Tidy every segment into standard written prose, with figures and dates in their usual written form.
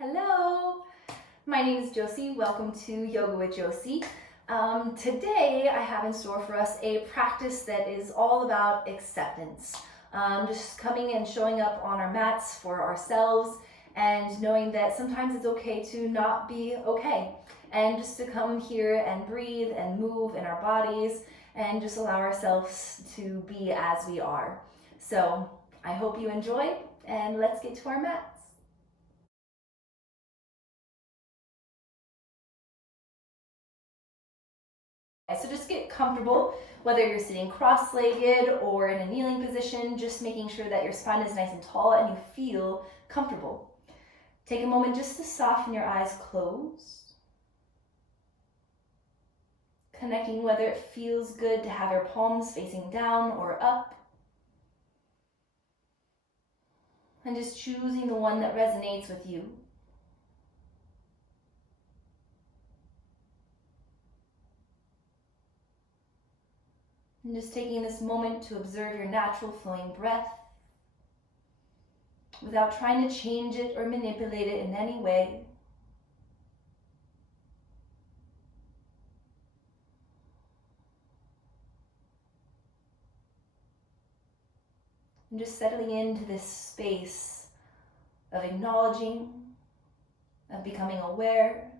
Hello, my name is Josie. Welcome to Yoga with Josie. Today I have in store for us a practice that is all about acceptance. Just coming and showing up on our mats for ourselves and knowing that sometimes it's okay to not be okay. And just to come here and breathe and move in our bodies and just allow ourselves to be as we are. So I hope you enjoy, and let's get to our mats. So just get comfortable, whether you're sitting cross-legged or in a kneeling position, just making sure that your spine is nice and tall and you feel comfortable. Take a moment just to soften your eyes closed. Connecting whether it feels good to have your palms facing down or up. And just choosing the one that resonates with you. And just taking this moment to observe your natural flowing breath without trying to change it or manipulate it in any way. And just settling into this space of acknowledging, of becoming aware,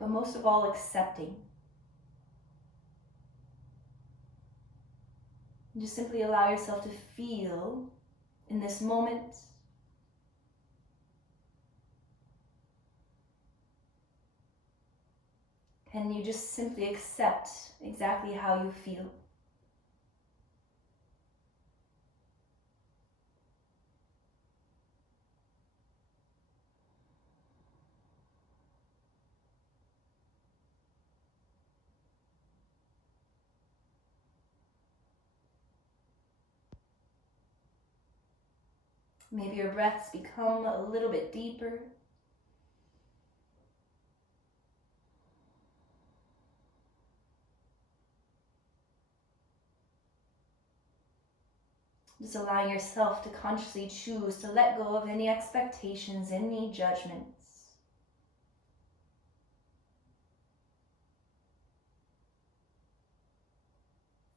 but most of all, accepting. And just simply allow yourself to feel in this moment. And you just simply accept exactly how you feel. Maybe your breaths become a little bit deeper. Just allowing yourself to consciously choose to let go of any expectations, any judgments.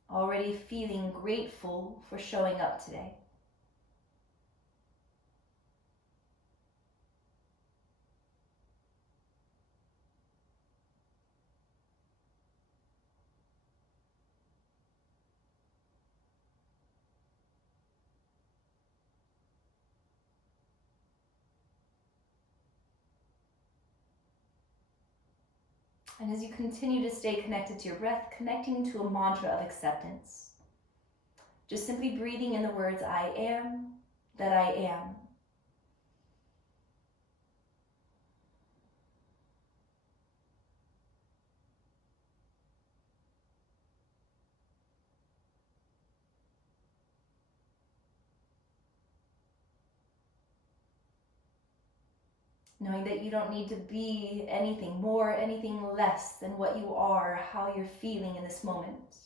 Already feeling grateful for showing up today. And as you continue to stay connected to your breath, connecting to a mantra of acceptance. Just simply breathing in the words, I am, that I am. Knowing that you don't need to be anything more, anything less than what you are, how you're feeling in this moment.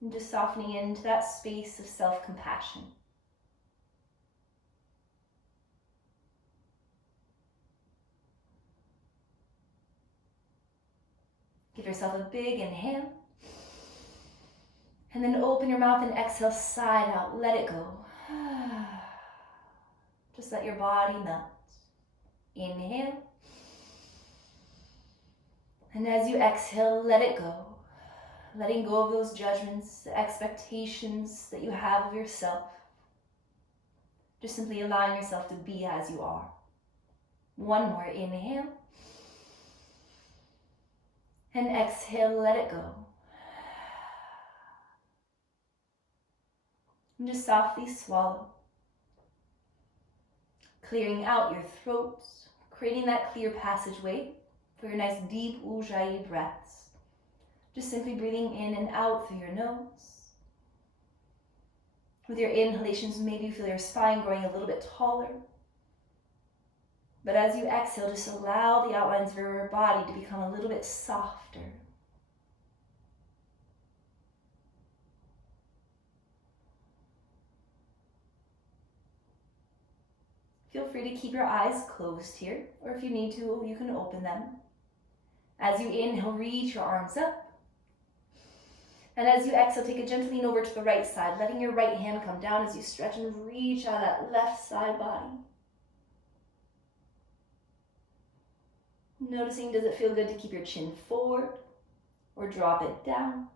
And just softening into that space of self-compassion. Give yourself a big inhale. And then open your mouth and exhale, side out, let it go. Just let your body melt. Inhale. And as you exhale, let it go. Letting go of those judgments, the expectations that you have of yourself. Just simply allowing yourself to be as you are. One more, inhale. And exhale, let it go. And just softly swallow. Clearing out your throat, creating that clear passageway for your nice deep ujjayi breaths. Just simply breathing in and out through your nose. With your inhalations, maybe you feel your spine growing a little bit taller. But as you exhale, just allow the outlines of your body to become a little bit softer. Feel free to keep your eyes closed here, or if you need to, you can open them. As you inhale, reach your arms up. And as you exhale, take a gentle lean over to the right side, letting your right hand come down as you stretch and reach out that left side body. Noticing, does it feel good to keep your chin forward or drop it down?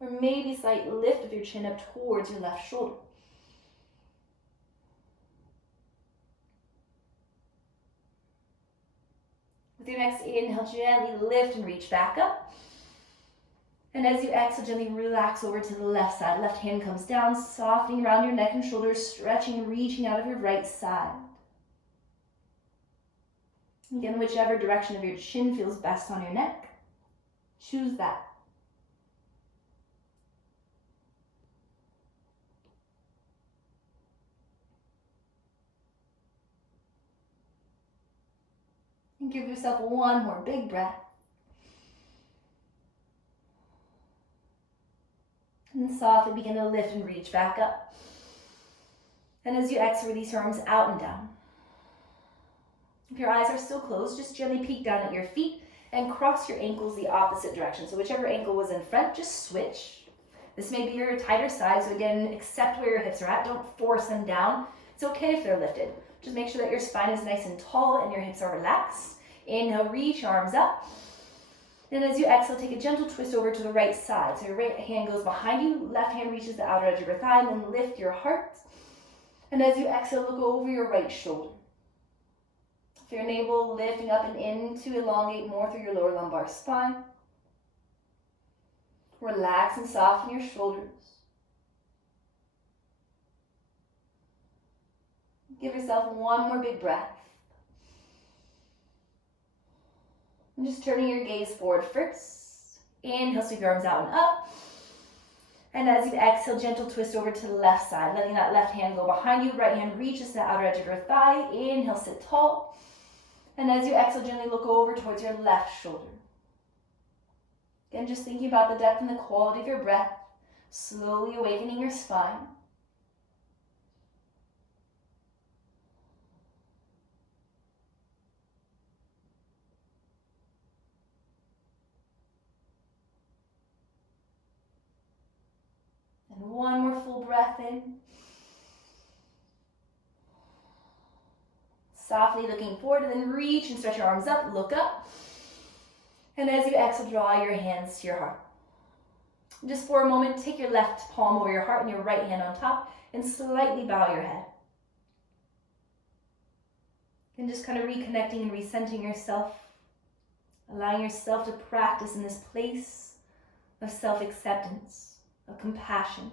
Or maybe slight lift of your chin up towards your left shoulder. With your next inhale, gently lift and reach back up. And as you exhale, gently relax over to the left side. Left hand comes down, softening around your neck and shoulders, stretching and reaching out of your right side. Again, whichever direction of your chin feels best on your neck, choose that. And give yourself one more big breath. And softly begin to lift and reach back up. And as you exhale, release your arms out and down. If your eyes are still closed, just gently peek down at your feet and cross your ankles the opposite direction. So whichever ankle was in front, just switch. This may be your tighter side, so again, accept where your hips are at. Don't force them down. It's okay if they're lifted. Just make sure that your spine is nice and tall and your hips are relaxed. Inhale, reach arms up. Then as you exhale, take a gentle twist over to the right side. So your right hand goes behind you, left hand reaches the outer edge of your thigh, and then lift your heart. And as you exhale, look over your right shoulder. If your navel lifting up and in to elongate more through your lower lumbar spine. Relax and soften your shoulders. Give yourself one more big breath. And just turning your gaze forward first. Inhale, sweep your arms out and up. And as you exhale, gentle twist over to the left side, letting that left hand go behind you. Right hand reaches to the outer edge of your thigh. Inhale, sit tall. And as you exhale, gently look over towards your left shoulder. Again, just thinking about the depth and the quality of your breath, slowly awakening your spine. And one more full breath in. Softly looking forward, and then reach and stretch your arms up, look up. And as you exhale, draw your hands to your heart. Just for a moment, take your left palm over your heart and your right hand on top, and slightly bow your head. And just kind of reconnecting and recentering yourself, allowing yourself to practice in this place of self-acceptance, of compassion.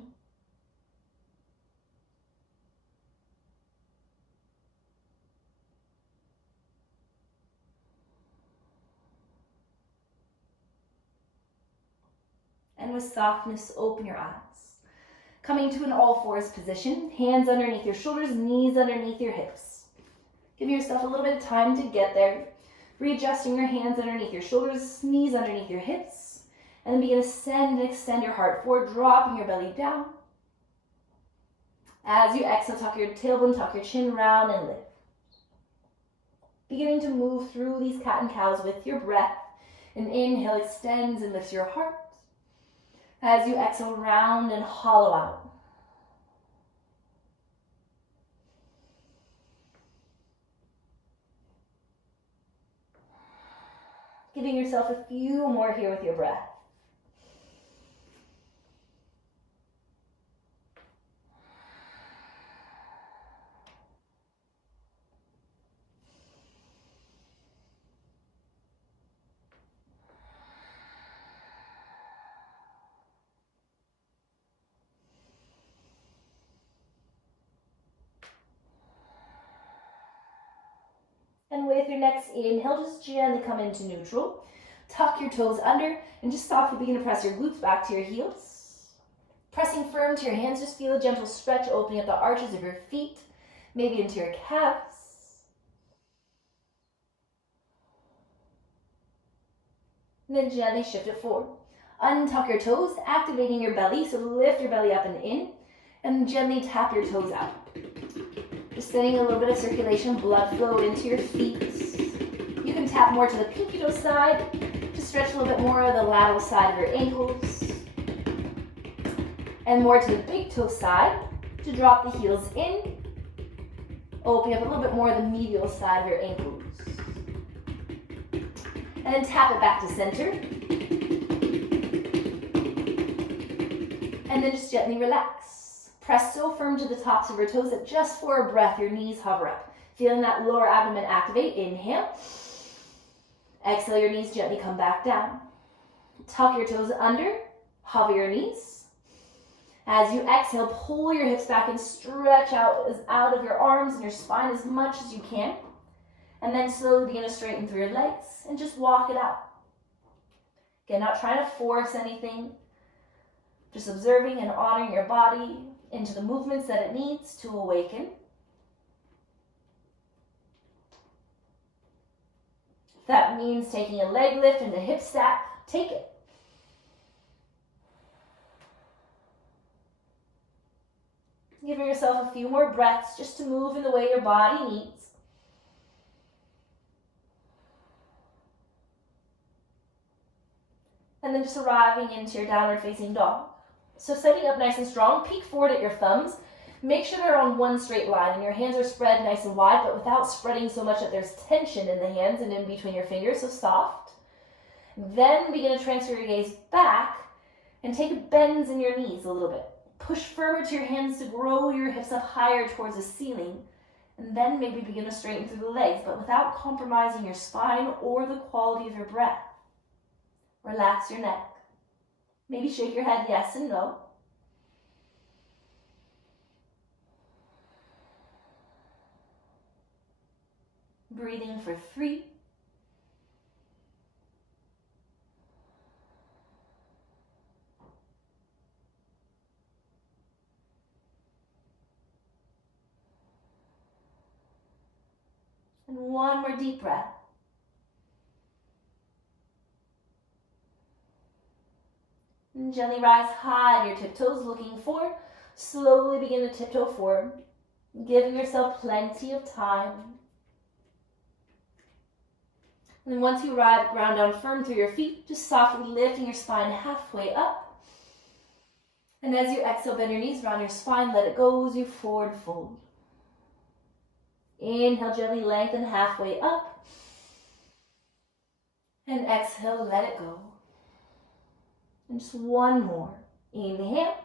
And with softness, open your eyes. Coming to an all fours position, hands underneath your shoulders, knees underneath your hips. Give yourself a little bit of time to get there. Readjusting your hands underneath your shoulders, knees underneath your hips. And then begin to ascend and extend your heart forward, dropping your belly down. As you exhale, tuck your tailbone, tuck your chin round and lift. Beginning to move through these cat and cows with your breath. An inhale extends and lifts your heart. As you exhale, round and hollow out. Giving yourself a few more here with your breath. And with your next inhale, just gently come into neutral. Tuck your toes under and just softly begin to press your glutes back to your heels. Pressing firm to your hands, just feel a gentle stretch opening at the arches of your feet, maybe into your calves. And then gently shift it forward. Untuck your toes, activating your belly, so lift your belly up and in, and gently tap your toes out. Just sending a little bit of circulation, blood flow into your feet. You can tap more to the pinky toe side, to stretch a little bit more of the lateral side of your ankles, and more to the big toe side, to drop the heels in, opening up a little bit more of the medial side of your ankles. And then tap it back to center. And then just gently relax. Press so firm to the tops of your toes that just for a breath, your knees hover up. Feeling that lower abdomen activate. Inhale. Exhale, your knees gently come back down. Tuck your toes under. Hover your knees. As you exhale, pull your hips back and stretch out of your arms and your spine as much as you can. And then slowly begin to straighten through your legs and just walk it out. Again, not trying to force anything. Just observing and honoring your body into the movements that it needs to awaken. If that means taking a leg lift into hip stack, take it. Give yourself a few more breaths just to move in the way your body needs. And then just arriving into your downward facing dog. So sitting up nice and strong, peek forward at your thumbs. Make sure they're on one straight line and your hands are spread nice and wide, but without spreading so much that there's tension in the hands and in between your fingers, so soft. Then begin to transfer your gaze back and take bends in your knees a little bit. Push firmer to your hands to grow your hips up higher towards the ceiling. And then maybe begin to straighten through the legs, but without compromising your spine or the quality of your breath. Relax your neck. Maybe shake your head yes and no. Breathing for 3. And one more deep breath. And gently rise high to your tiptoes, looking forward. Slowly begin to tiptoe forward, giving yourself plenty of time. And then once you arrive, ground down firm through your feet, just softly lifting your spine halfway up. And as you exhale, bend your knees around your spine, let it go as you forward fold. Inhale, gently lengthen halfway up. And exhale, let it go. And just one more. Inhale.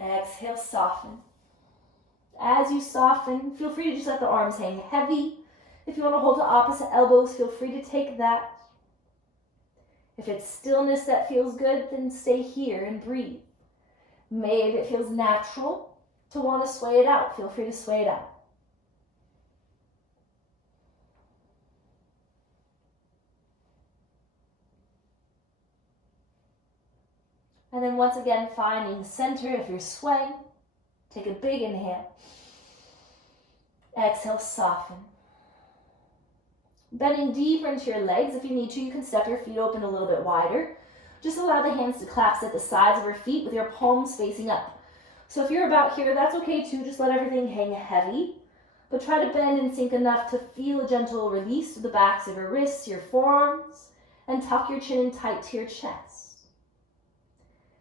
Exhale, soften. As you soften, feel free to just let the arms hang heavy. If you want to hold the opposite elbows, feel free to take that. If it's stillness that feels good, then stay here and breathe. Maybe it feels natural to want to sway it out. Feel free to sway it out. And then once again, finding center. If you're swaying, take a big inhale. Exhale, soften. Bending deeper into your legs. If you need to, you can step your feet open a little bit wider. Just allow the hands to clasp at the sides of your feet with your palms facing up. So if you're about here, that's okay too. Just let everything hang heavy. But try to bend and sink enough to feel a gentle release to the backs of your wrists, your forearms, and tuck your chin in tight to your chest.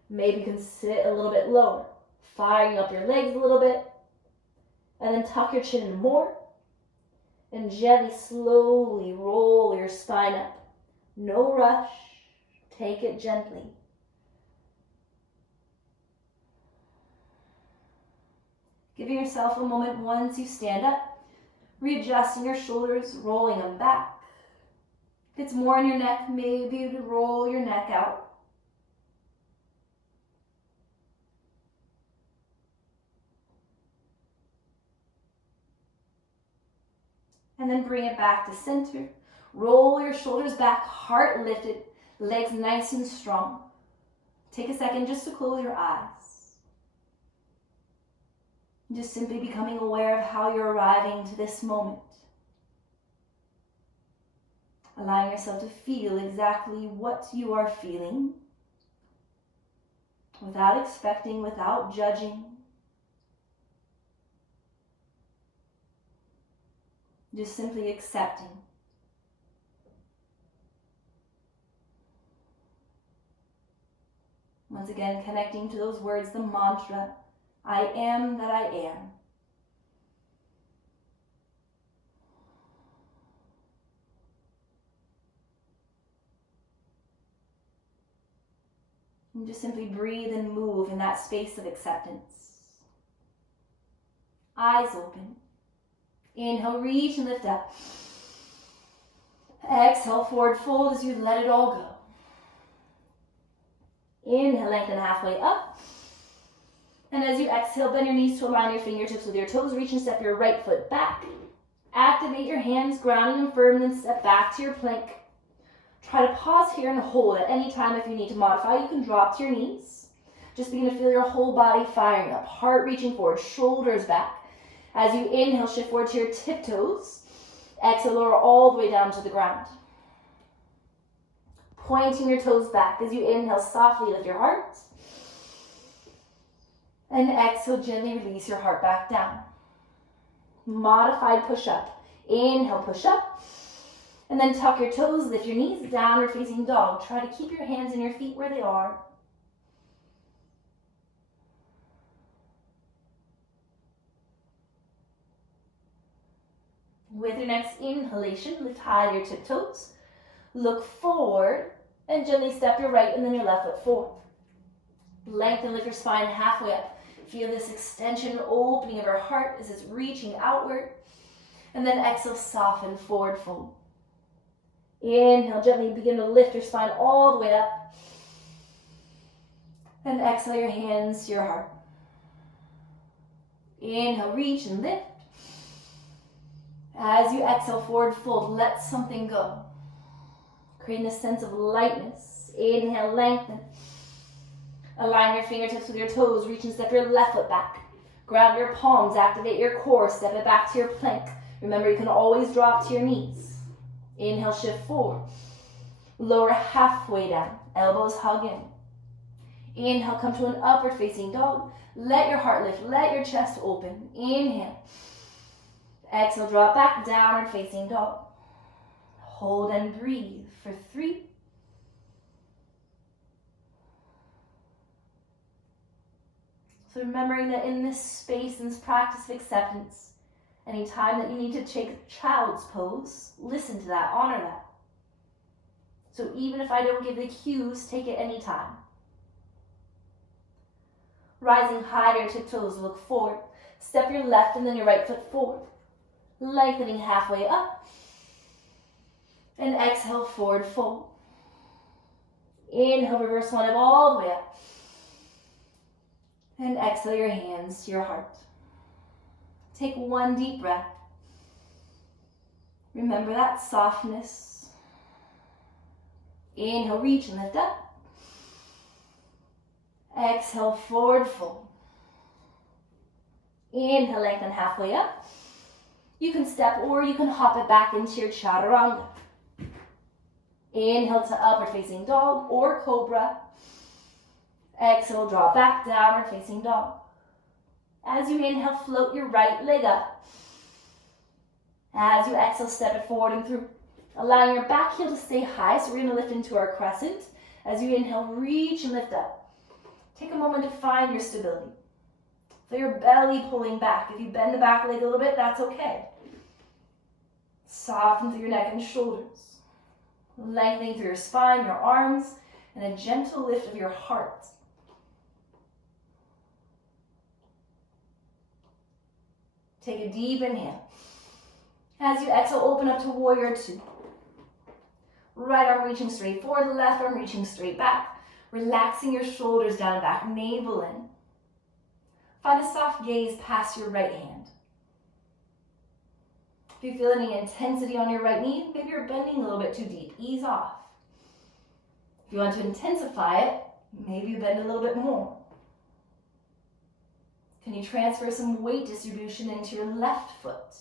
Maybe you can sit a little bit lower, firing up your legs a little bit, and then tuck your chin in more, and gently, slowly roll your spine up. No rush, take it gently. Give yourself a moment once you stand up, readjusting your shoulders, rolling them back. If it's more in your neck, maybe you roll your neck out. And then bring it back to center. Roll your shoulders back, heart lifted, legs nice and strong. Take a second just to close your eyes. Just simply becoming aware of how you're arriving to this moment. Allowing yourself to feel exactly what you are feeling without expecting, without judging. Just simply accepting. Once again, connecting to those words, the mantra, I am that I am. And just simply breathe and move in that space of acceptance. Eyes open. Inhale, reach and lift up. Exhale, forward fold as you let it all go. Inhale, lengthen halfway up. And as you exhale, bend your knees to align your fingertips with your toes. Reach and step your right foot back. Activate your hands, grounding them firm, then step back to your plank. Try to pause here and hold at any time. If you need to modify, you can drop to your knees. Just begin to feel your whole body firing up. Heart reaching forward, shoulders back. As you inhale, shift forward to your tiptoes. Exhale, lower all the way down to the ground. Pointing your toes back. As you inhale, softly lift your heart. And exhale, gently release your heart back down. Modified push-up. Inhale, push up. And then tuck your toes, lift your knees, downward facing dog. Try to keep your hands and your feet where they are. With your next inhalation, lift high to your tiptoes. Look forward and gently step your right and then your left foot forward. Lengthen, lift your spine halfway up. Feel this extension and opening of your heart as it's reaching outward. And then exhale, soften, forward fold. Inhale, gently begin to lift your spine all the way up. And exhale your hands to your heart. Inhale, reach and lift. As you exhale, forward fold, let something go. Creating a sense of lightness. Inhale, lengthen. Align your fingertips with your toes. Reach and step your left foot back. Ground your palms, activate your core, step it back to your plank. Remember, you can always drop to your knees. Inhale, shift forward. Lower halfway down. Elbows hug in. Inhale, come to an upward facing dog. Let your heart lift. Let your chest open. Inhale. Exhale, drop back, downward facing dog. Hold and breathe for 3. So remembering that in this space, in this practice of acceptance, any time that you need to take child's pose, listen to that, honor that. So even if I don't give the cues, take it any time. Rising high to your tiptoes, look forward. Step your left and then your right foot forward. Lengthening halfway up. And exhale, forward fold. Inhale, reverse one all the way up. And exhale your hands to your heart. Take one deep breath. Remember that softness. Inhale, reach and lift up. Exhale, forward fold. Inhale, lengthen halfway up. You can step or you can hop it back into your chaturanga. Inhale to upward facing dog or cobra. Exhale, drop back, downward facing dog. As you inhale, float your right leg up. As you exhale, step it forward and through. Allowing your back heel to stay high, so we're going to lift into our crescent. As you inhale, reach and lift up. Take a moment to find your stability. Feel your belly pulling back. If you bend the back leg a little bit, that's okay. Soften through your neck and shoulders. Lengthening through your spine, your arms, and a gentle lift of your heart. Take a deep inhale. As you exhale, open up to warrior 2. Right arm reaching straight forward, left arm reaching straight back. Relaxing your shoulders down and back, navel in. Find a soft gaze past your right hand. If you feel any intensity on your right knee, maybe you're bending a little bit too deep. Ease off. If you want to intensify it, maybe you bend a little bit more. Can you transfer some weight distribution into your left foot?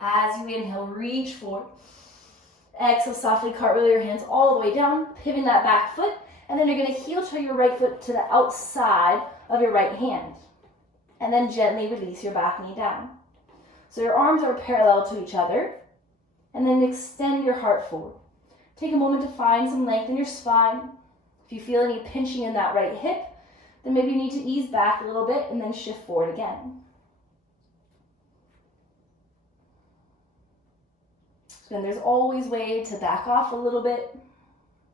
As you inhale, reach forward. Exhale, softly cartwheel your hands all the way down, pivot that back foot, and then you're going to heel toe your right foot to the outside of your right hand. And then gently release your back knee down. So your arms are parallel to each other, and then extend your heart forward. Take a moment to find some length in your spine. If you feel any pinching in that right hip, then maybe you need to ease back a little bit and then shift forward again. And there's always ways to back off a little bit,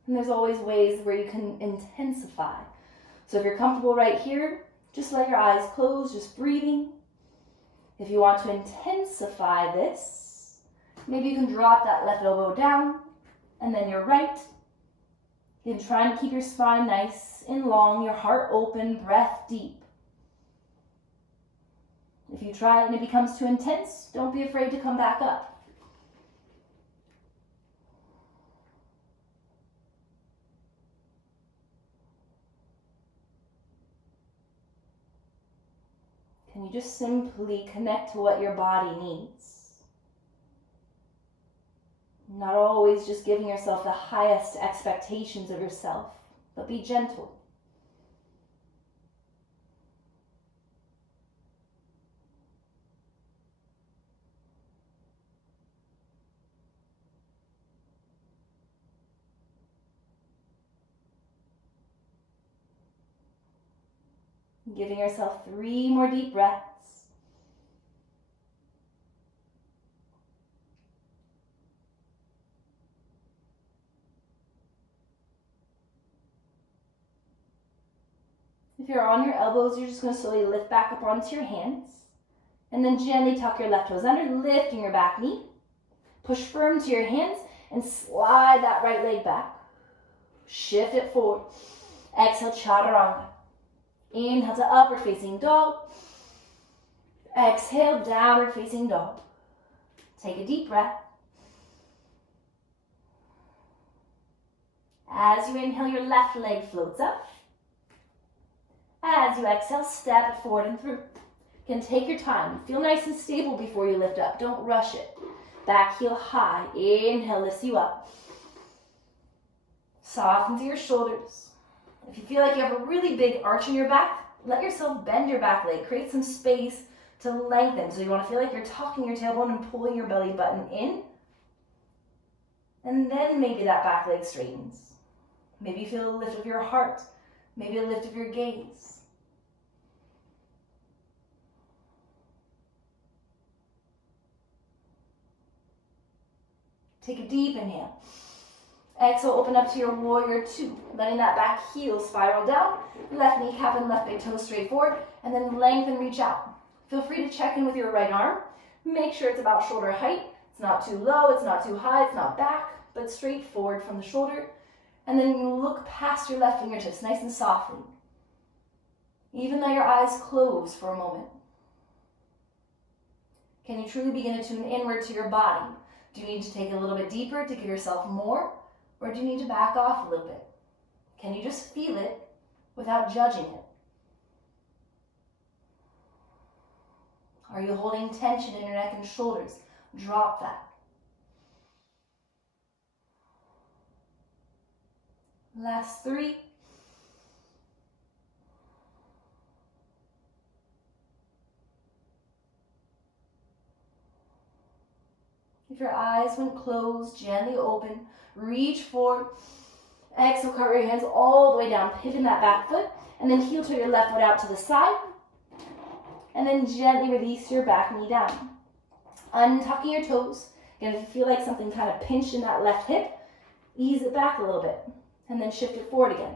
and there's always ways where you can intensify. So if you're comfortable right here, just let your eyes close, just breathing. If you want to intensify this, maybe you can drop that left elbow down, and then your right. You can try and keep your spine nice and long, your heart open, breath deep. If you try it and it becomes too intense, don't be afraid to come back up. Can you just simply connect to what your body needs? Not always just giving yourself the highest expectations of yourself, but be gentle. Giving yourself 3 more deep breaths. If you're on your elbows, you're just going to slowly lift back up onto your hands. And then gently tuck your left toes under, lifting your back knee. Push firm to your hands and slide that right leg back. Shift it forward. Exhale, chaturanga. Inhale to upward facing dog. Exhale, downward facing dog. Take a deep breath. As you inhale, your left leg floats up. As you exhale, step it forward and through. You can take your time. Feel nice and stable before you lift up. Don't rush it. Back heel high. Inhale lifts you up. Soften through your shoulders. If you feel like you have a really big arch in your back, let yourself bend your back leg. Create some space to lengthen. So you want to feel like you're tucking your tailbone and pulling your belly button in. And then maybe that back leg straightens. Maybe you feel a lift of your heart. Maybe a lift of your gaze. Take a deep inhale. Exhale, open up to your warrior 2. Letting that back heel spiral down. Left kneecap and left big toe straight forward. And then lengthen, reach out. Feel free to check in with your right arm. Make sure it's about shoulder height. It's not too low, it's not too high, it's not back, but straight forward from the shoulder. And then you look past your left fingertips, nice and softly. Even though your eyes close for a moment. Can you truly begin to tune inward to your body? Do you need to take a little bit deeper to give yourself more? Or do you need to back off a little bit? Can you just feel it without judging it? Are you holding tension in your neck and shoulders? Drop that. Last 3. If your eyes went closed, gently open, reach forward. Exhale, cartwheel your hands all the way down, pivot that back foot, and then heel to your left foot out to the side. And then gently release your back knee down. Untucking your toes. Again, if you feel like something kind of pinched in that left hip, ease it back a little bit. And then shift it forward again.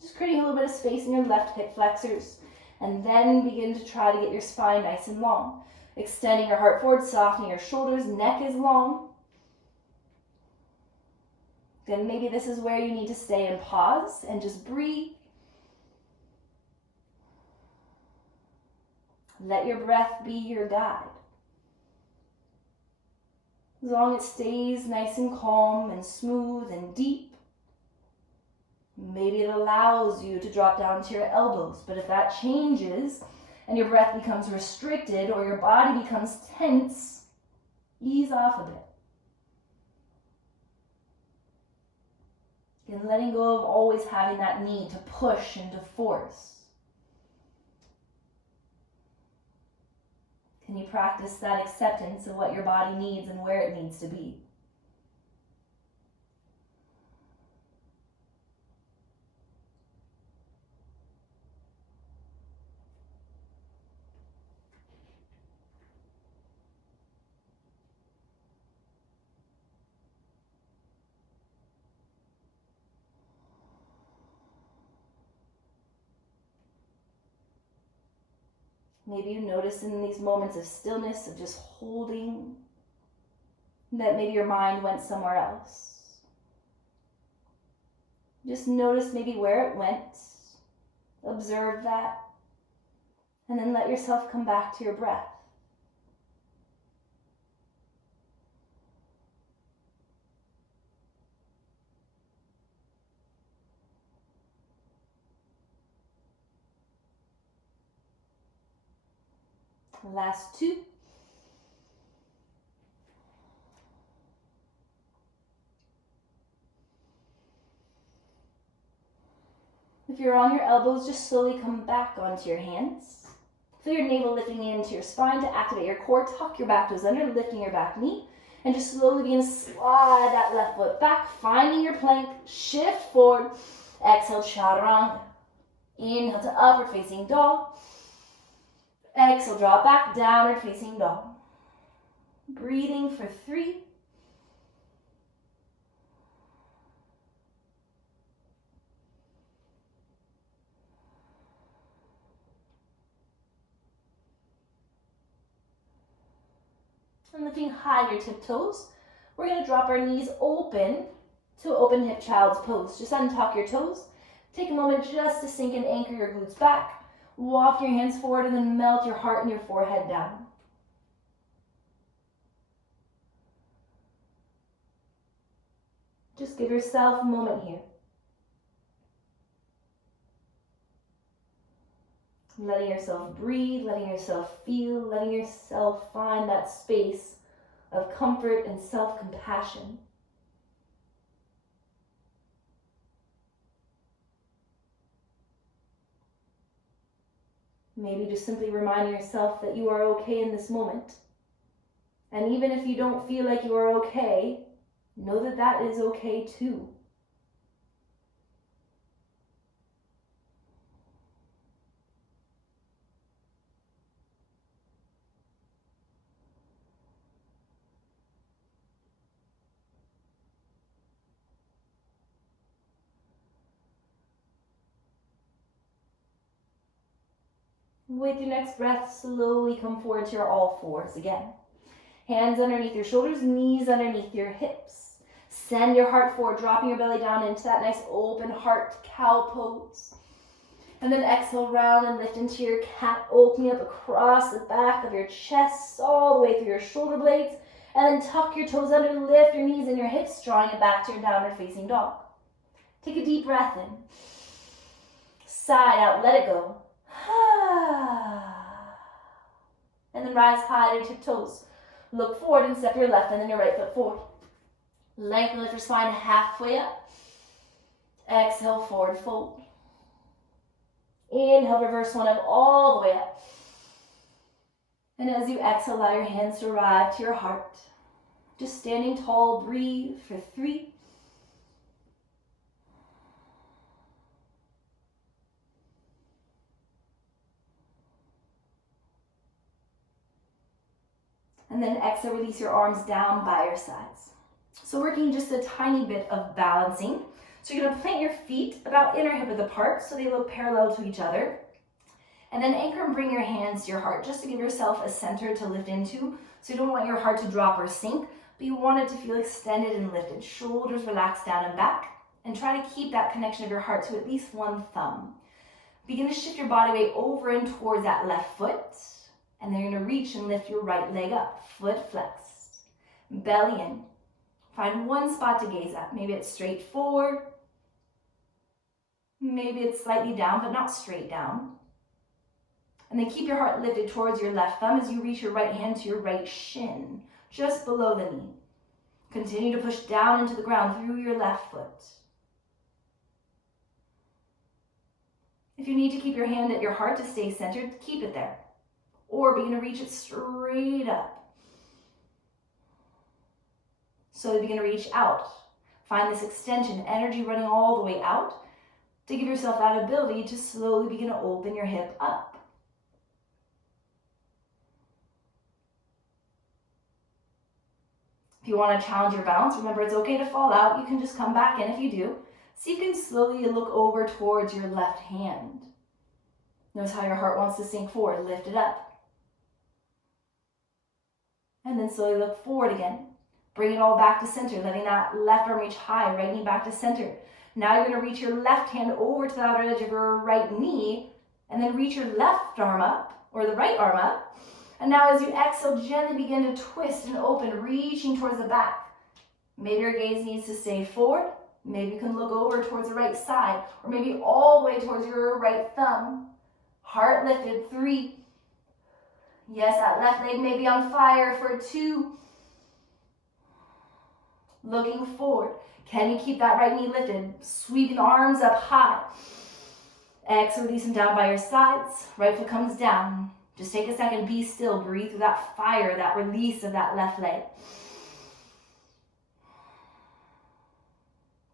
Just creating a little bit of space in your left hip flexors. And then begin to try to get your spine nice and long. Extending your heart forward, softening your shoulders, neck is long. Then maybe this is where you need to stay and pause and just breathe. Let your breath be your guide. As long as it stays nice and calm and smooth and deep, maybe it allows you to drop down to your elbows. But if that changes and your breath becomes restricted or your body becomes tense, Ease off a bit. And letting go of always having that need to push and to force. Can you practice that acceptance of what your body needs and where it needs to be? Maybe you notice in these moments of stillness, of just holding, that maybe your mind went somewhere else. Just notice maybe where it went. Observe that. And then let yourself come back to your breath. Last two. If you're on your elbows, just slowly come back onto your hands. Feel your navel lifting into your spine to activate your core. Tuck your back toes under, lifting your back knee. And just slowly begin to slide that left foot back, finding your plank. Shift forward. Exhale, chaturanga. Inhale to upward facing dog. Exhale, draw back, downward facing dog. Breathing for 3. And lifting high your tiptoes, we're going to drop our knees open to open hip child's pose. Just untuck your toes. Take a moment just to sink and anchor your glutes back. Walk your hands forward and then melt your heart and your forehead down. Just give yourself a moment here. Letting yourself breathe, letting yourself feel, letting yourself find that space of comfort and self-compassion. Maybe just simply remind yourself that you are okay in this moment. And even if you don't feel like you are okay, know that that is okay too. With your next breath, slowly come forward to your all fours again. Hands underneath your shoulders, knees underneath your hips. Send your heart forward, dropping your belly down into that nice open heart cow pose. And then exhale, round and lift into your cat, opening up across the back of your chest, all the way through your shoulder blades. And then tuck your toes under, lift your knees and your hips, drawing it back to your downward facing dog. Take a deep breath in. Side out, let it go. And then rise high to your tiptoes. Look forward and step your left and then your right foot forward. Lengthen lift your spine halfway up. Exhale, forward fold. Inhale, reverse one up all the way up. And as you exhale, allow your hands to arrive to your heart. Just standing tall, breathe for 3. And then exhale, release your arms down by your sides. So working just a tiny bit of balancing. So you're going to plant your feet about inner hip width apart so they look parallel to each other. And then anchor and bring your hands to your heart just to give yourself a center to lift into. So you don't want your heart to drop or sink, but you want it to feel extended and lifted. Shoulders relaxed down and back. And try to keep that connection of your heart to at least one thumb. Begin to shift your body weight over and towards that left foot. And then you're going to reach and lift your right leg up, foot flexed, belly in. Find one spot to gaze at. Maybe it's straight forward. Maybe it's slightly down, but not straight down. And then keep your heart lifted towards your left thumb as you reach your right hand to your right shin. just below the knee. Continue to push down into the ground through your left foot. If you need to keep your hand at your heart to stay centered, keep it there. Or begin to reach it straight up. So begin to reach out. Find this extension, energy running all the way out, to give yourself that ability to slowly begin to open your hip up. If you want to challenge your balance, remember it's okay to fall out. You can just come back in if you do. See if you can slowly look over towards your left hand. Notice how your heart wants to sink forward. Lift it up. And then slowly look forward again. Bring it all back to center, letting that left arm reach high, right knee back to center. Now you're going to reach your left hand over to the outer edge of your right knee, and then reach your left arm up, or the right arm up. And now as you exhale, gently begin to twist and open, reaching towards the back. Maybe your gaze needs to stay forward. Maybe you can look over towards the right side, or maybe all the way towards your right thumb. Heart lifted, 3. Yes, that left leg may be on fire for 2. Looking forward. Can you keep that right knee lifted? Sweeping the arms up high. Exhale, release them down by your sides. Right foot comes down. Just take a second, be still, breathe through that fire, that release of that left leg.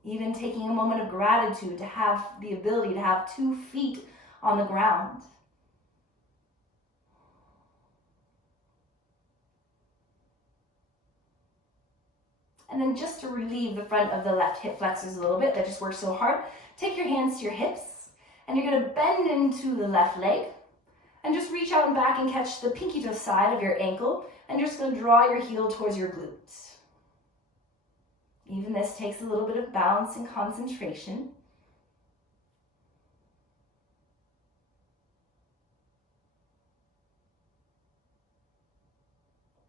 Even taking a moment of gratitude to have the ability to have 2 feet on the ground. And then just to relieve the front of the left hip flexors a little bit, that just works so hard, take your hands to your hips, and you're going to bend into the left leg, and just reach out and back and catch the pinky toe side of your ankle, and you're just going to draw your heel towards your glutes. Even this takes a little bit of balance and concentration.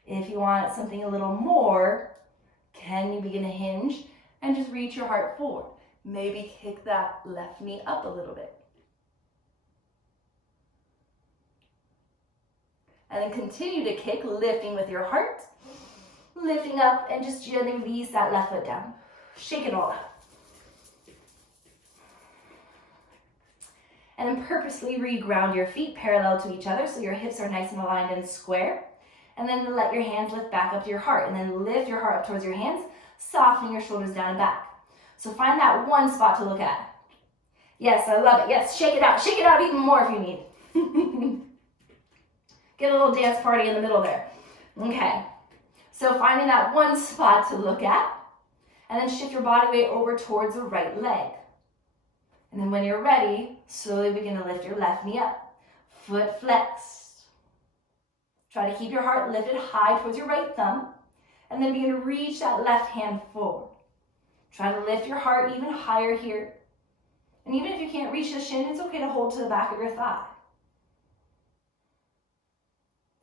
If you want something a little more, can you begin to hinge and just reach your heart forward? Maybe kick that left knee up a little bit. And then continue to kick, lifting with your heart, lifting up, and just gently release that left foot down. Shake it all out. And then purposely reground your feet parallel to each other so your hips are nice and aligned and square. And then let your hands lift back up to your heart. And then lift your heart up towards your hands, softening your shoulders down and back. So find that one spot to look at. Yes, I love it. Yes, shake it out. Shake it out even more if you need. Get a little dance party in the middle there. Okay, so finding that one spot to look at, and then shift your body weight over towards the right leg. And then when you're ready, slowly begin to lift your left knee up. Foot flexed. Try to keep your heart lifted high towards your right thumb, and then begin to reach that left hand forward. Try to lift your heart even higher here. And even if you can't reach the shin, it's okay to hold to the back of your thigh.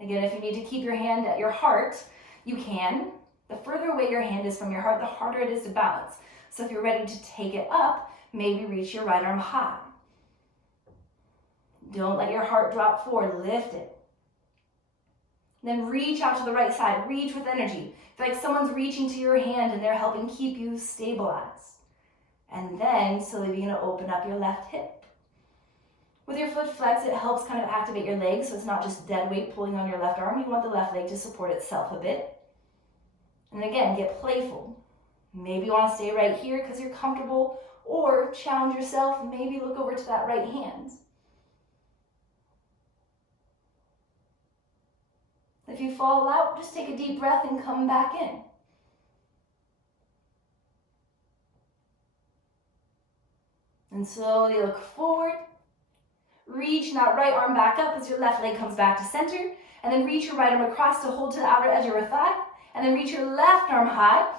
Again, if you need to keep your hand at your heart, you can. The further away your hand is from your heart, the harder it is to balance. So if you're ready to take it up, maybe reach your right arm high. Don't let your heart drop forward, lift it. Then reach out to the right side, reach with energy. Feel like someone's reaching to your hand and they're helping keep you stabilized. And then slowly begin to open up your left hip. With your foot flexed, it helps kind of activate your legs, so it's not just dead weight pulling on your left arm. You want the left leg to support itself a bit. And again, get playful. Maybe you want to stay right here because you're comfortable, or challenge yourself, maybe look over to that right hand. If you fall out, just take a deep breath and come back in. And slowly look forward. Reach that right arm back up as your left leg comes back to center. And then reach your right arm across to hold to the outer edge of your thigh. And then reach your left arm high.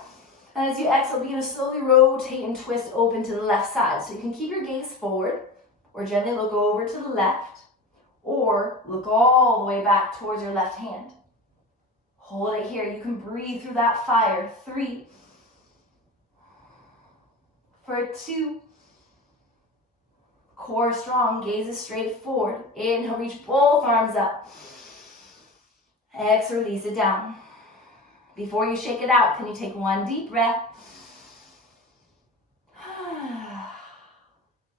And as you exhale, begin to slowly rotate and twist open to the left side. So you can keep your gaze forward, or gently look over to the left, or look all the way back towards your left hand. Hold it here. You can breathe through that fire. 3. For 2. Core strong, gaze is straight forward. Inhale, reach both arms up. Exhale, release it down. Before you shake it out, can you take one deep breath?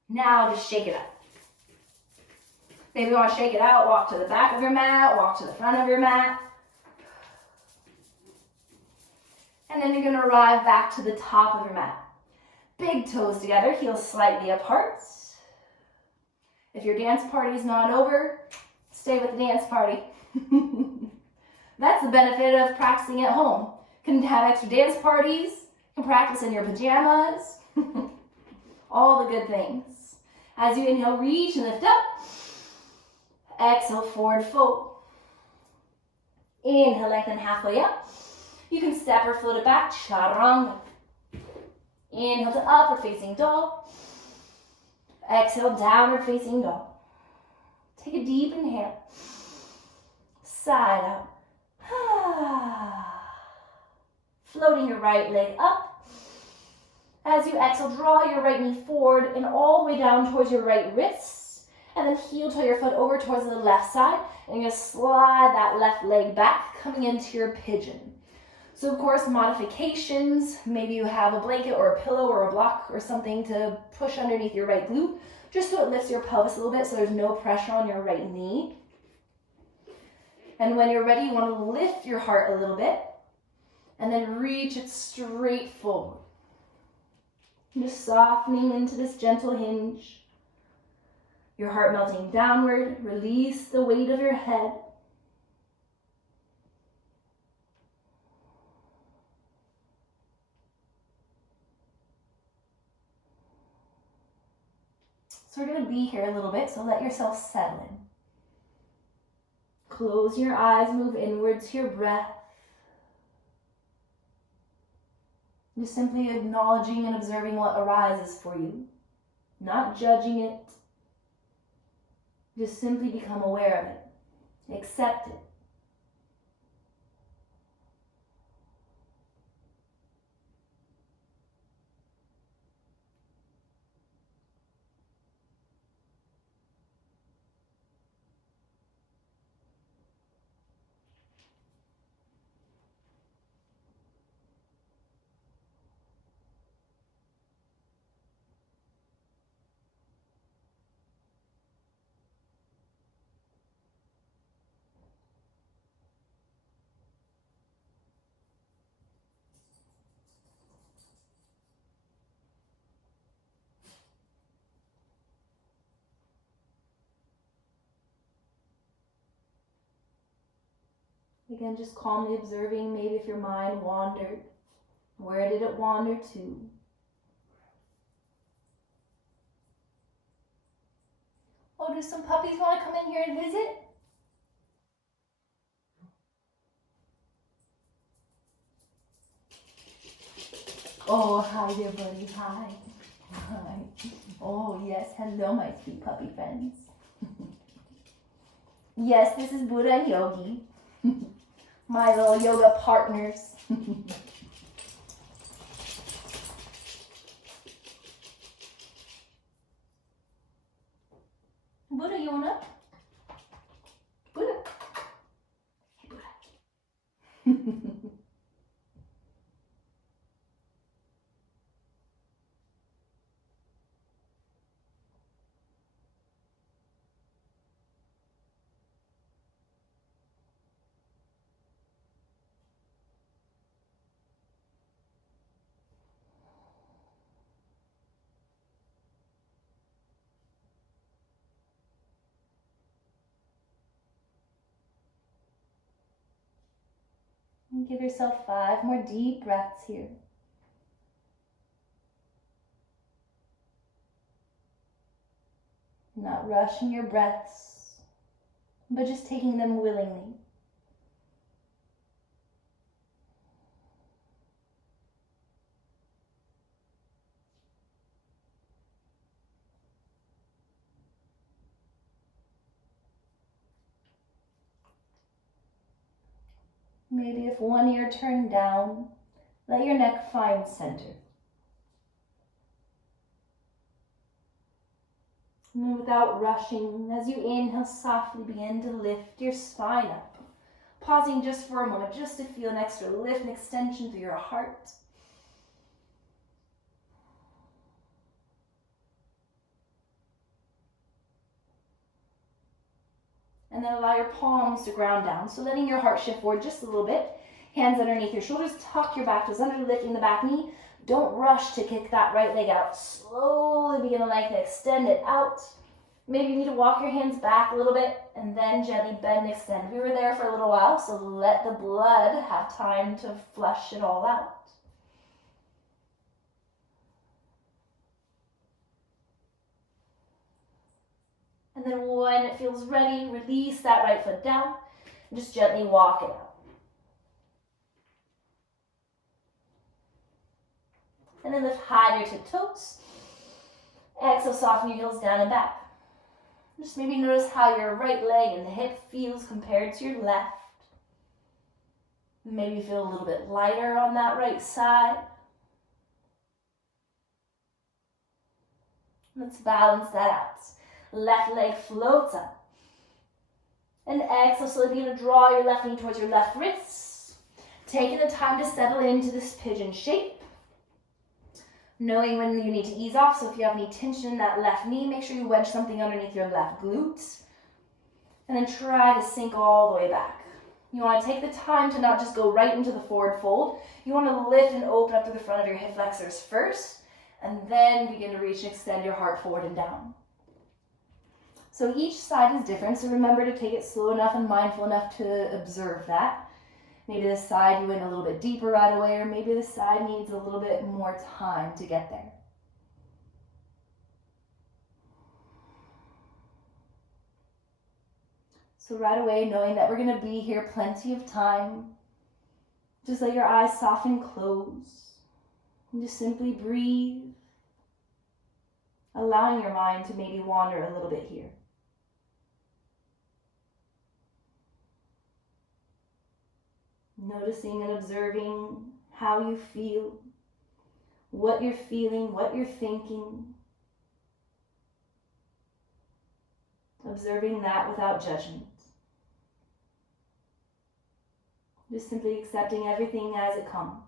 Now just shake it up. Maybe you want to shake it out, walk to the back of your mat, walk to the front of your mat. And then you're going to arrive back to the top of your mat. Big toes together, heels slightly apart. If your dance party is not over, stay with the dance party. That's the benefit of practicing at home. You can have extra dance parties, you can practice in your pajamas, all the good things. As you inhale, reach and lift up. Exhale, forward fold. Inhale, lengthen halfway up. You can step or float it back, chaturanga. Inhale to upward facing dog. Exhale, downward facing dog. Take a deep inhale. Side out. Floating your right leg up. As you exhale, draw your right knee forward and all the way down towards your right wrist. And then heel toe your foot over towards the left side. And you're going to slide that left leg back, coming into your pigeon. So of course, modifications, maybe you have a blanket or a pillow or a block or something to push underneath your right glute, just so it lifts your pelvis a little bit so there's no pressure on your right knee. And when you're ready, you want to lift your heart a little bit and then reach it straight forward. Just softening into this gentle hinge. Your heart melting downward, release the weight of your head. So we're going to be here a little bit, so let yourself settle in. Close your eyes, move inwards to your breath. Just simply acknowledging and observing what arises for you, not judging it. Just simply become aware of it. Accept it. Again, just calmly observing, maybe if your mind wandered, where did it wander to? Oh, do some puppies want to come in here and visit? Oh, hi there, buddy. Hi. Hi. Oh, yes. Hello, my sweet puppy friends. Yes, this is Buddha and Yogi. My little yoga partners. Buddha, you wanna? Buddha. Hey, Buddha. And give yourself 5 more deep breaths here. Not rushing your breaths, but just taking them willingly. Maybe if one ear turned down, let your neck find center. And without rushing, as you inhale, softly begin to lift your spine up. Pausing just for a moment, just to feel an extra lift and extension through your heart. And then allow your palms to ground down. So letting your heart shift forward just a little bit. Hands underneath your shoulders, tuck your back toes under, lifting the back knee. Don't rush to kick that right leg out. Slowly begin to lengthen, extend it out. Maybe you need to walk your hands back a little bit and then gently bend and extend. We were there for a little while, so let the blood have time to flush it all out. And then when it feels ready, release that right foot down and just gently walk it out. And then lift high to your tiptoes. Exhale, soften your heels down and back. Just maybe notice how your right leg and the hip feels compared to your left. Maybe feel a little bit lighter on that right side. Let's balance that out. Left leg floats up. And exhale, slowly begin to draw your left knee towards your left wrist. Taking the time to settle into this pigeon shape. Knowing when you need to ease off, so if you have any tension in that left knee, make sure you wedge something underneath your left glute. And then try to sink all the way back. You want to take the time to not just go right into the forward fold. You want to lift and open up to the front of your hip flexors first, and then begin to reach and extend your heart forward and down. So each side is different, so remember to take it slow enough and mindful enough to observe that. Maybe this side you went a little bit deeper right away, or maybe this side needs a little bit more time to get there. So right away, knowing that we're going to be here plenty of time, just let your eyes soften, close, and just simply breathe, allowing your mind to maybe wander a little bit here. Noticing and observing how you feel, what you're feeling, what you're thinking. Observing that without judgment. Just simply accepting everything as it comes.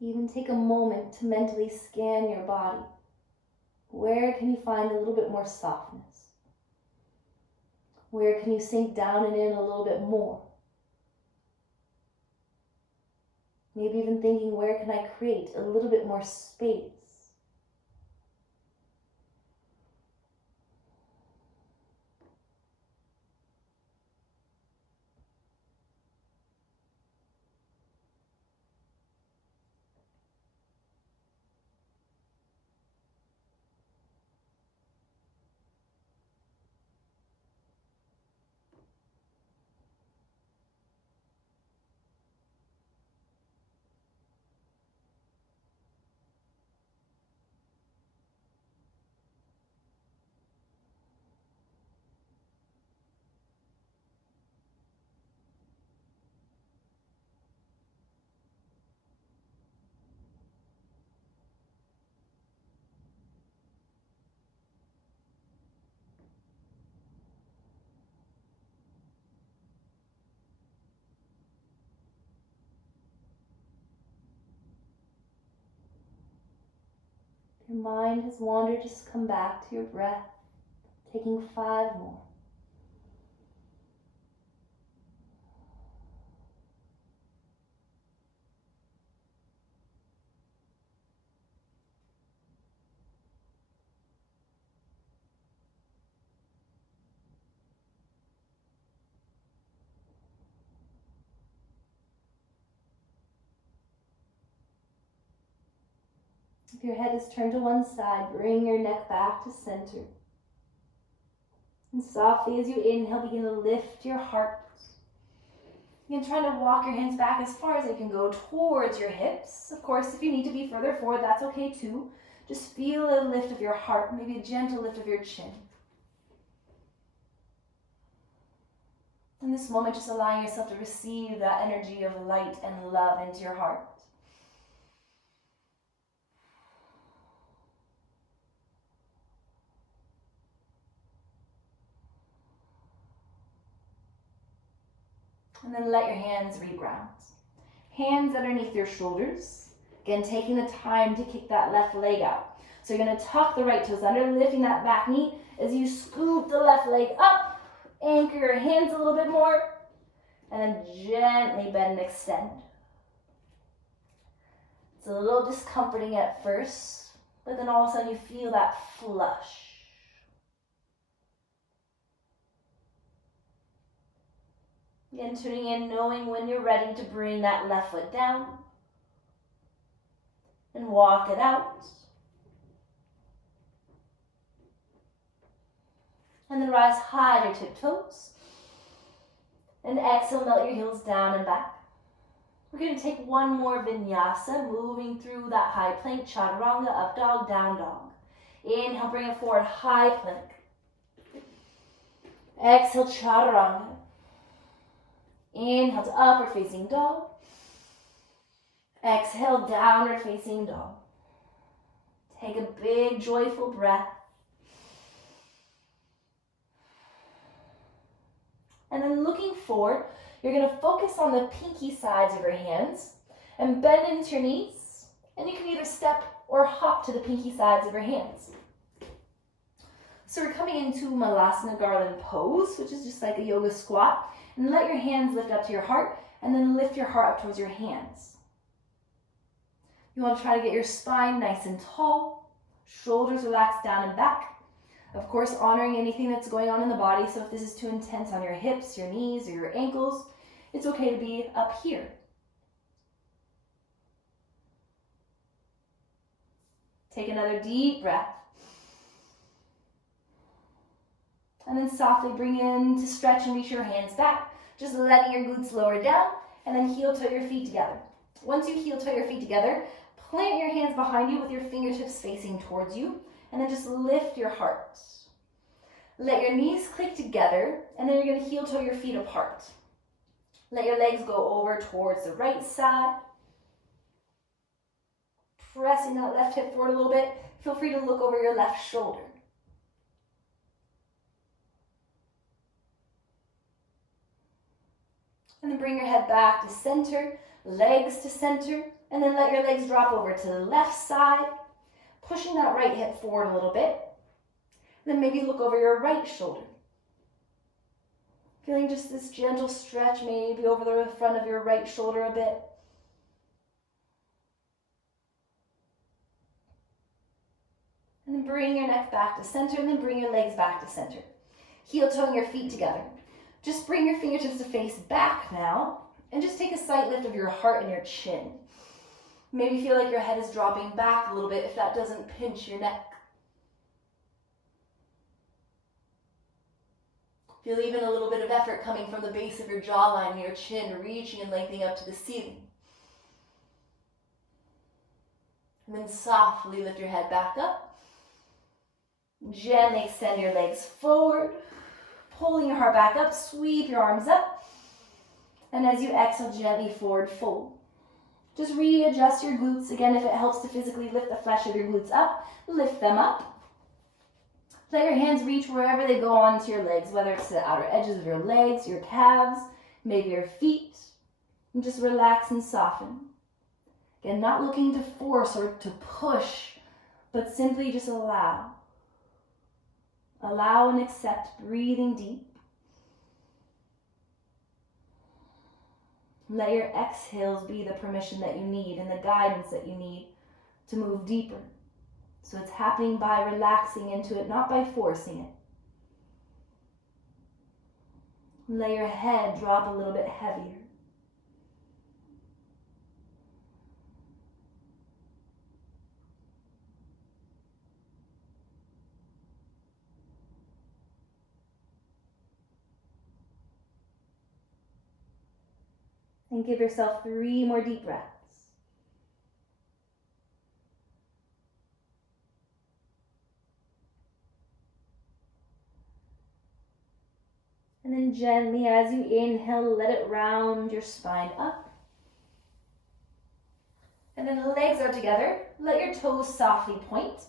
Even take a moment to mentally scan your body. Where can you find a little bit more softness? Where can you sink down and in a little bit more? Maybe even thinking, where can I create a little bit more space? If your mind has wandered, just come back to your breath, taking 5 more. If your head is turned to one side, bring your neck back to center. And softly as you inhale, begin to lift your heart. You can try to walk your hands back as far as you can go towards your hips. Of course, if you need to be further forward, that's okay too. Just feel a lift of your heart, maybe a gentle lift of your chin. In this moment, just allowing yourself to receive that energy of light and love into your heart. And then let your hands reground. Hands underneath your shoulders. Again, taking the time to kick that left leg out. So you're going to tuck the right toes under, lifting that back knee as you scoop the left leg up. Anchor your hands a little bit more. And then gently bend and extend. It's a little discomforting at first, but then all of a sudden you feel that flush. Again, tuning in, knowing when you're ready to bring that left foot down and walk it out. And then rise high to your tiptoes. And exhale, melt your heels down and back. We're going to take one more vinyasa, moving through that high plank, chaturanga, up dog, down dog. Inhale, bring it forward, high plank. Exhale, chaturanga. Inhale to upward facing dog. Exhale, downward facing dog. Take a big joyful breath. And then looking forward, you're going to focus on the pinky sides of your hands and bend into your knees. And you can either step or hop to the pinky sides of your hands. So we're coming into Malasana Garland pose, which is just like a yoga squat. And let your hands lift up to your heart, and then lift your heart up towards your hands. You want to try to get your spine nice and tall, shoulders relaxed down and back. Of course, honoring anything that's going on in the body, so if this is too intense on your hips, your knees, or your ankles, it's okay to be up here. Take another deep breath. And then softly bring in to stretch and reach your hands back. Just letting your glutes lower down, and then heel toe your feet together. Once you heel toe your feet together, plant your hands behind you with your fingertips facing towards you, and then just lift your heart. Let your knees click together, and then you're going to heel toe your feet apart. Let your legs go over towards the right side. Pressing that left hip forward a little bit. Feel free to look over your left shoulder. And then bring your head back to center, legs to center, and then let your legs drop over to the left side, pushing that right hip forward a little bit. And then maybe look over your right shoulder. Feeling just this gentle stretch maybe over the front of your right shoulder a bit. And then bring your neck back to center, and then bring your legs back to center. Heel toeing your feet together. Just bring your fingertips to face back now, and just take a slight lift of your heart and your chin. Maybe feel like your head is dropping back a little bit if that doesn't pinch your neck. Feel even a little bit of effort coming from the base of your jawline and your chin, reaching and lengthening up to the ceiling. And then softly lift your head back up. Gently extend your legs forward. Pulling your heart back up, sweep your arms up. And as you exhale, gently forward fold. Just readjust your glutes. Again, if it helps to physically lift the flesh of your glutes up, lift them up. Let your hands reach wherever they go onto your legs, whether it's the outer edges of your legs, your calves, maybe your feet. And just relax and soften. Again, not looking to force or to push, but simply just allow. Allow and accept, breathing deep. Let your exhales be the permission that you need and the guidance that you need to move deeper. So it's happening by relaxing into it, not by forcing it. Let your head drop a little bit heavier. And give yourself 3 more deep breaths. And then gently, as you inhale, let it round your spine up. And then the legs are together. Let your toes softly point.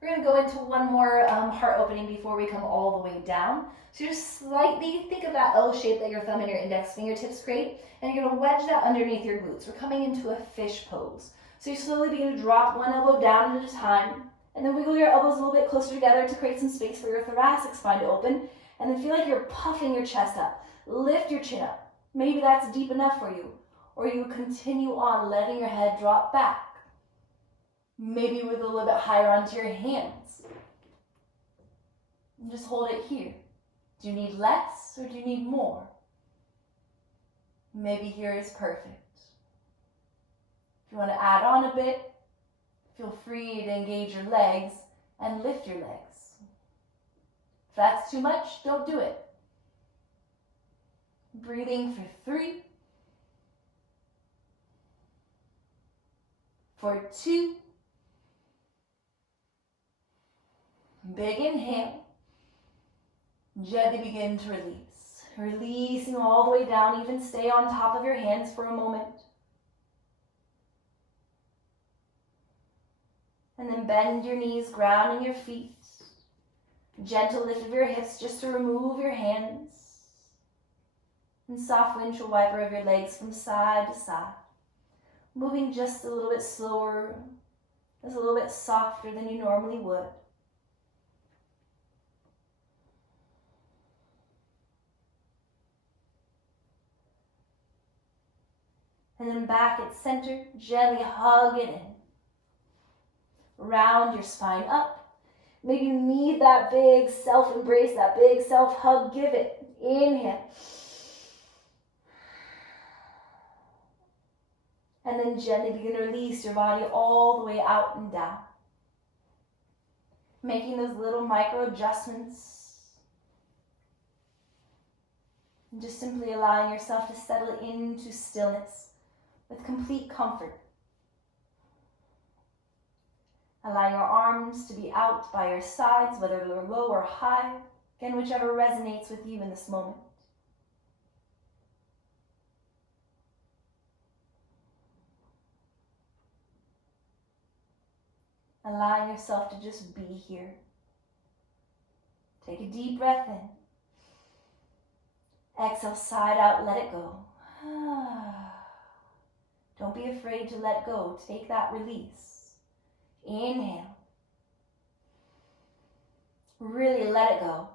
We're going to go into one more heart opening before we come all the way down. So just slightly think of that L shape that your thumb and your index fingertips create, and you're going to wedge that underneath your glutes. We're coming into a fish pose. So you slowly begin to drop one elbow down at a time, and then wiggle your elbows a little bit closer together to create some space for your thoracic spine to open, and then feel like you're puffing your chest up. Lift your chin up. Maybe that's deep enough for you, or you continue on letting your head drop back. Maybe with a little bit higher onto your hands. And just hold it here. Do you need less or do you need more? Maybe here is perfect. If you want to add on a bit, feel free to engage your legs and lift your legs. If that's too much, don't do it. Breathing for 3, for 2, big inhale. Gently begin to release. Releasing all the way down. Even stay on top of your hands for a moment. And then bend your knees, grounding your feet. Gentle lift of your hips just to remove your hands. And soft windshield wiper of your legs from side to side. Moving just a little bit slower, just a little bit softer than you normally would. And then back at center, gently hug it in. Round your spine up. Maybe you need that big self-embrace, that big self-hug. Give it. Inhale. And then gently begin to release your body all the way out and down. Making those little micro adjustments. And just simply allowing yourself to settle into stillness with complete comfort. Allow your arms to be out by your sides, whether they're low or high. Again, whichever resonates with you in this moment. Allowing yourself to just be here. Take a deep breath in. Exhale, side out, let it go. Don't be afraid to let go. Take that release. Inhale. Really let it go.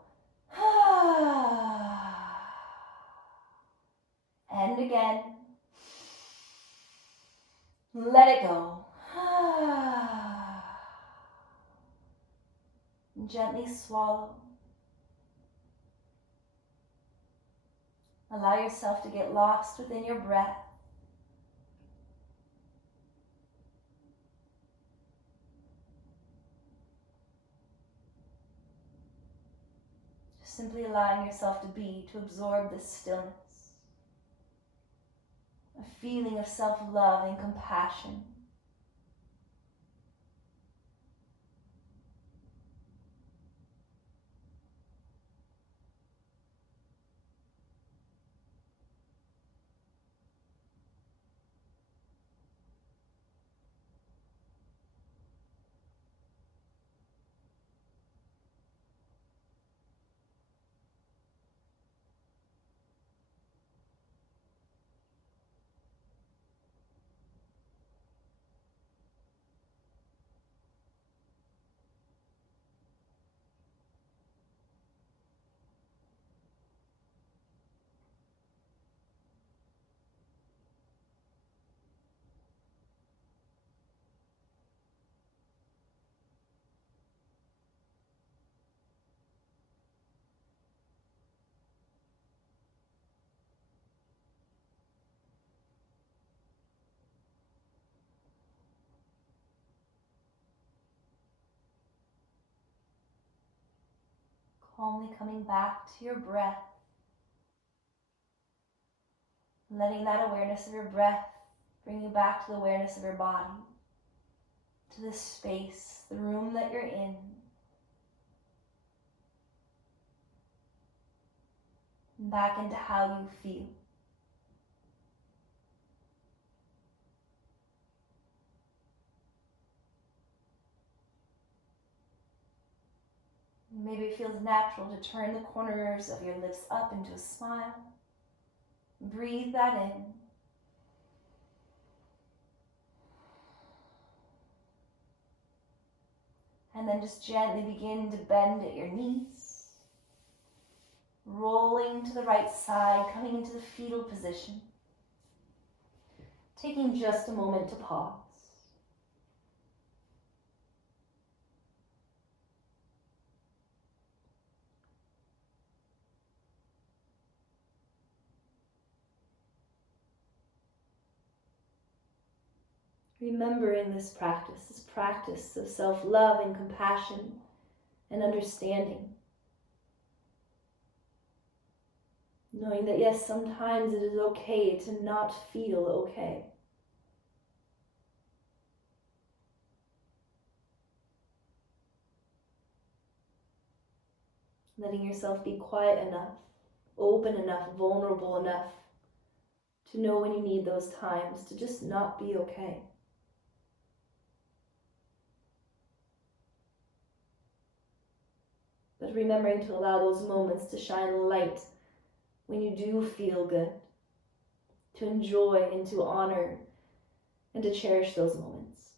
And again. Let it go. Gently swallow. Allow yourself to get lost within your breath. Just simply allowing yourself to be, to absorb this stillness. A feeling of self-love and compassion. Calmly coming back to your breath. Letting that awareness of your breath bring you back to the awareness of your body, to this space, the room that you're in. And back into how you feel. Maybe it feels natural to turn the corners of your lips up into a smile. Breathe that in. And then just gently begin to bend at your knees. Rolling to the right side, coming into the fetal position. Taking just a moment to pause. Remembering this practice of self-love and compassion and understanding. Knowing that yes, sometimes it is okay to not feel okay. Letting yourself be quiet enough, open enough, vulnerable enough to know when you need those times to just not be okay. But remembering to allow those moments to shine light when you do feel good, to enjoy and to honor and to cherish those moments.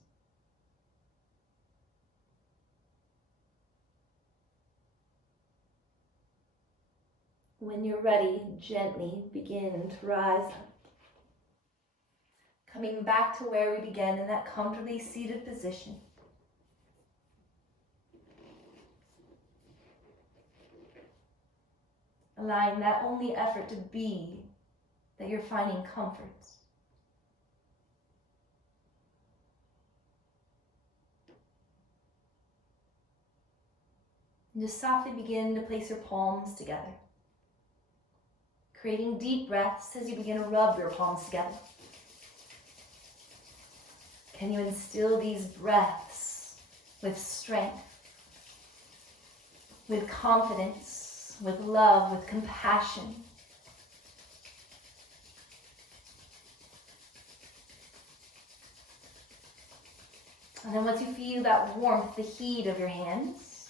When you're ready, gently begin to rise up. Coming back to where we began in that comfortably seated position. Allowing that only effort to be that you're finding comfort. And just softly begin to place your palms together. Creating deep breaths as you begin to rub your palms together. Can you instill these breaths with strength, with confidence, with love, with compassion? And then once you feel that warmth, the heat of your hands,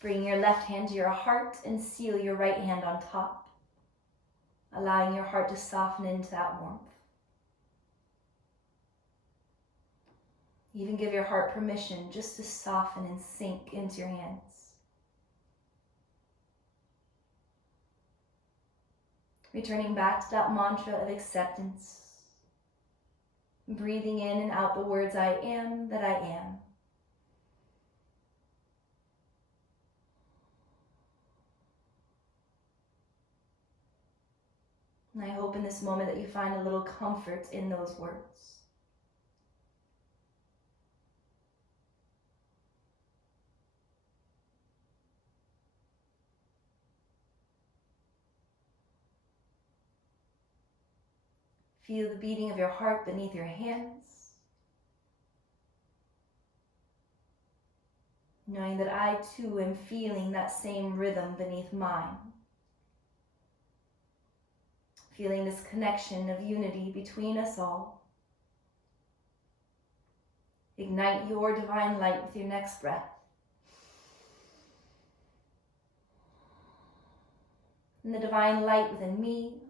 bring your left hand to your heart and seal your right hand on top, allowing your heart to soften into that warmth. Even give your heart permission just to soften and sink into your hands. Returning back to that mantra of acceptance. Breathing in and out the words, I am that I am. And I hope in this moment that you find a little comfort in those words. Feel the beating of your heart beneath your hands. Knowing that I too am feeling that same rhythm beneath mine. Feeling this connection of unity between us all. Ignite your divine light with your next breath. And the divine light within me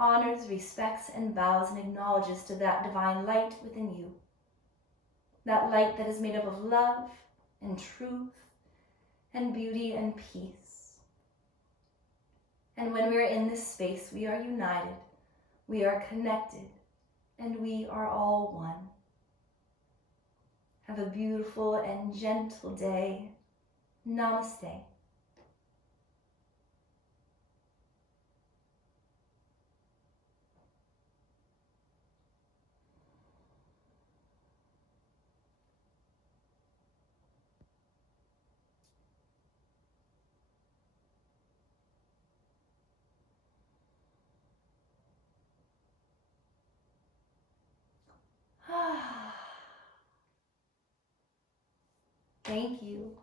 honors, respects, and bows and acknowledges to that divine light within you. That light that is made up of love and truth and beauty and peace. And when we are in this space, we are united, we are connected, and we are all one. Have a beautiful and gentle day. Namaste. Thank you.